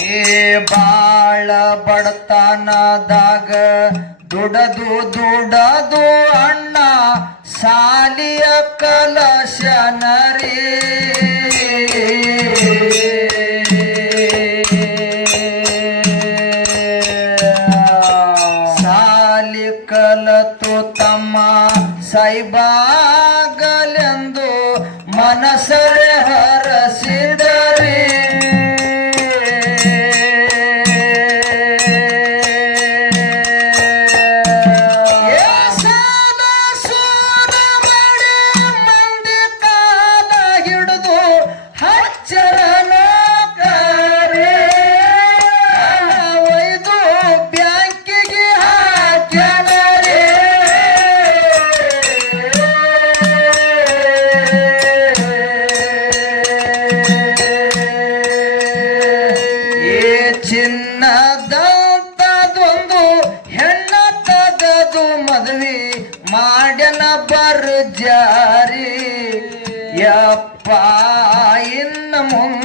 ಏ ಬಾಳ ಬಡತನದಾಗ ದುಡದು ದುಡದು ಅಣ್ಣ ಸಾಲಿಯ ಕಲಶನರಿ ಸಾಲಿ ಕಲತು ತಮ್ಮ ಸೈಬಾ ಮಾಡ್ಯನ ಬರ್ಜಾರಿ ಯಪ್ಪ ಇನ್ನ ಮುಂದೆ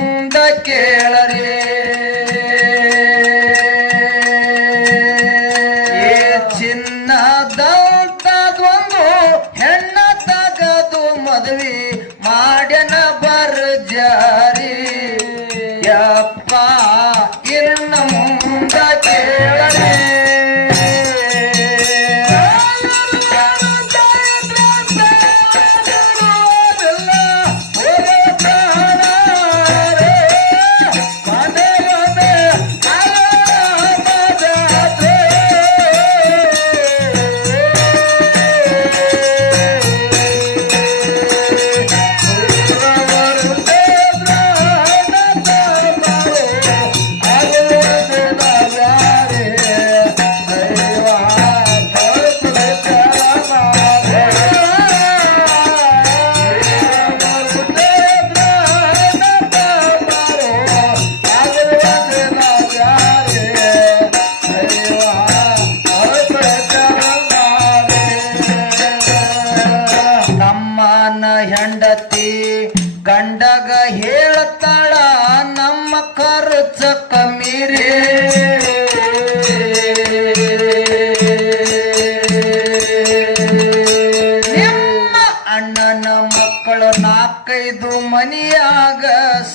ನನ್ನ ಮಕ್ಕಳು ನಾಲ್ಕೈದು ಮನಿಯಾಗ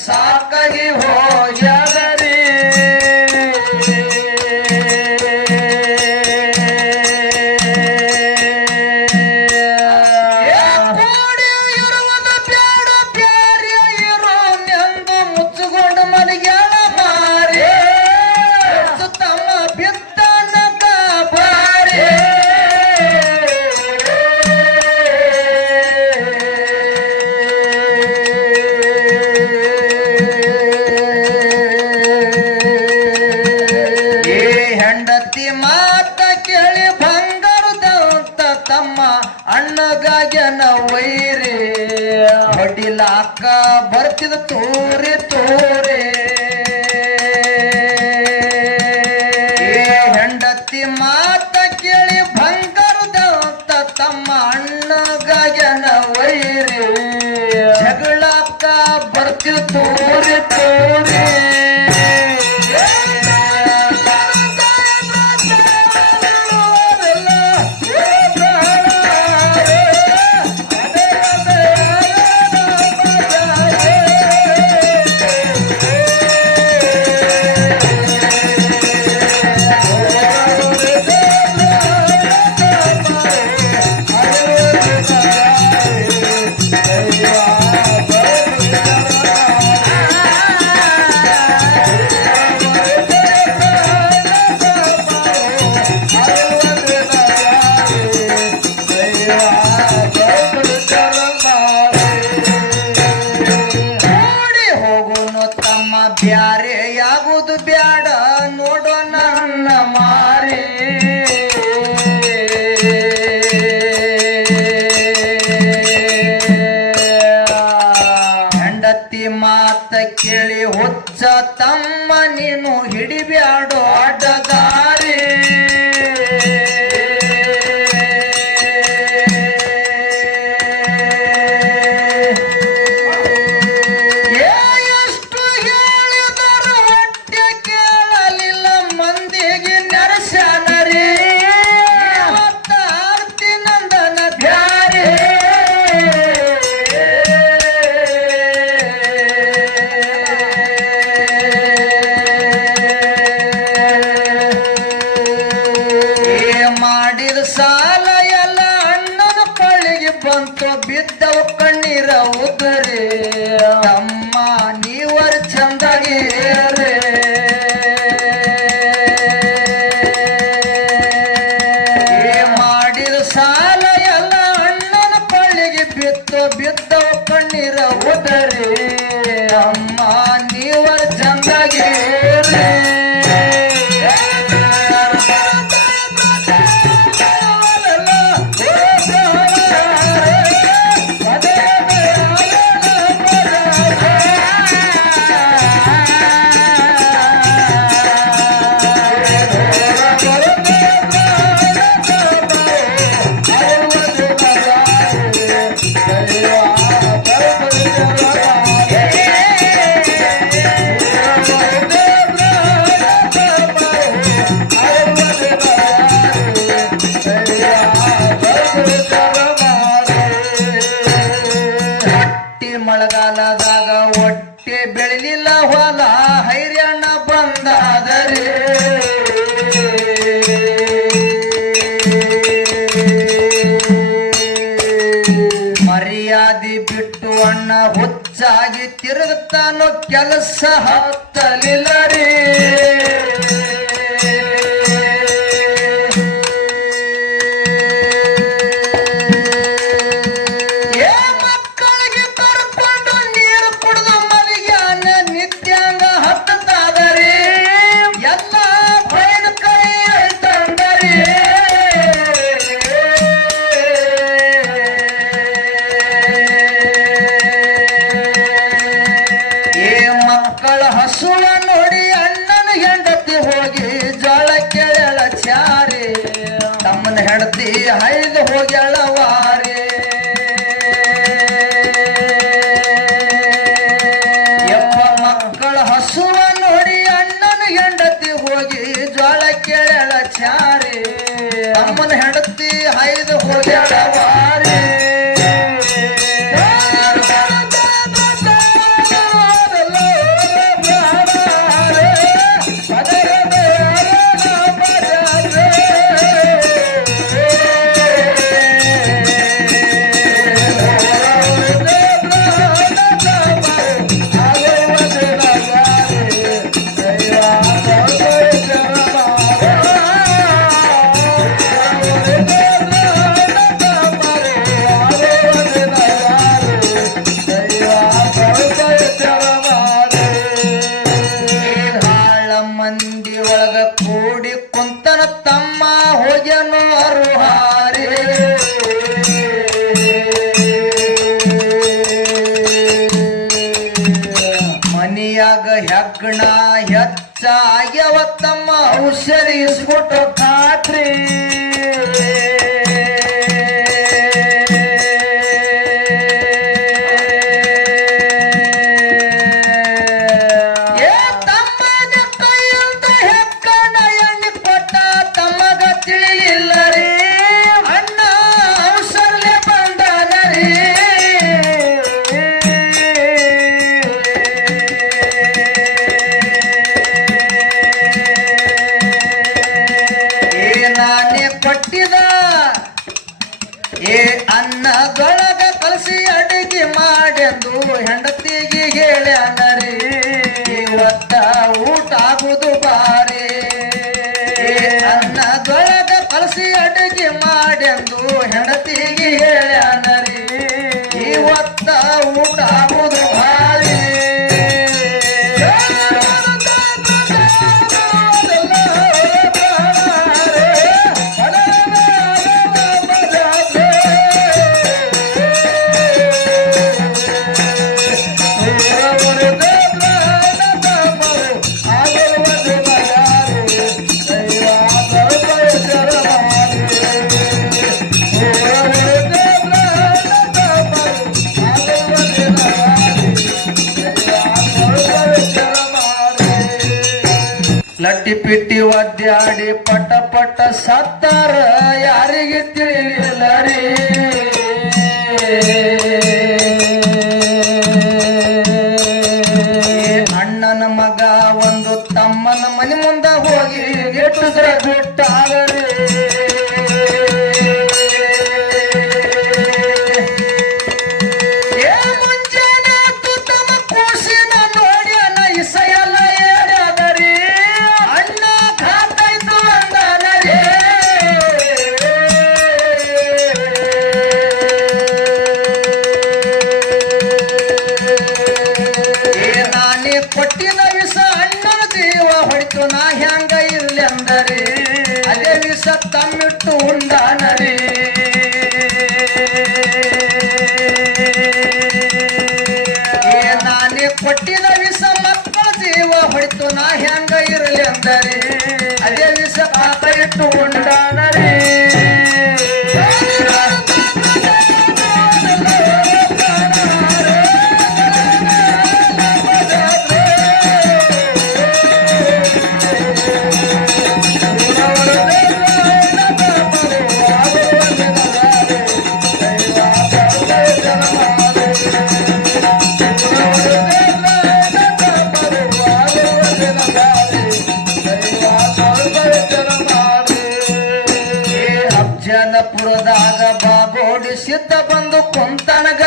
ಸಾಕಾಗಿ ಹೋಗ್ಯಾರ. ಅಕ್ಕ ಬರ್ತಿದ ತೋರೆ ತೋರೆ. ಹೆಂಡತಿ ಮಾತ ಕೇಳಿ ಬಂಗಾರದಂತ ತಮ್ಮ ಅಣ್ಣಗಾಯನ ವೈರಿ. ಜಗಳಕ್ಕ ಬರ್ತಿದ ತೋರೆ ತೋರೆ. ಕೇಳಿ ಹೊಚ್ಚ ತಮ್ಮ ನೀನು ಹಿಡಿಬ್ಯಾಡೋ ಅಡ್ಡದಾರಿ ಕೆಲಸ ಹತ್ತಲಿಲ್ಲ. 你还是回家了哇 ತಮ್ಮ ಔಷಧಿ ಇಸ್ಕೊಟ್ಟು ಲಟ್ಟಿ ಪಿಟ್ಟಿ ಒದ್ದಾಡಿ ಪಟ ಪಟ ಸತ್ತಾರ ಯಾರಿಗೆ ರೀ? ಅಣ್ಣನ ಮಗ ಒಂದು ತಮ್ಮನ ಮನೆ ಮುಂದೆ ಹೋಗಿ ಎಟ್ಟು ಬಿಟ್ಟಾಗ ಹೆಂಗ ಇರಲಿ ಅಂದರೆ ಅದೇ ವಿಷ ಪಾಪ ಇತ್ತು ಉಂಟಾನರೇ ಪುರದಾಗ ಬಾಗೋಡಿ ಸಿದ್ಧ ಬಂದು ಕುಂತನಗ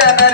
ಜನ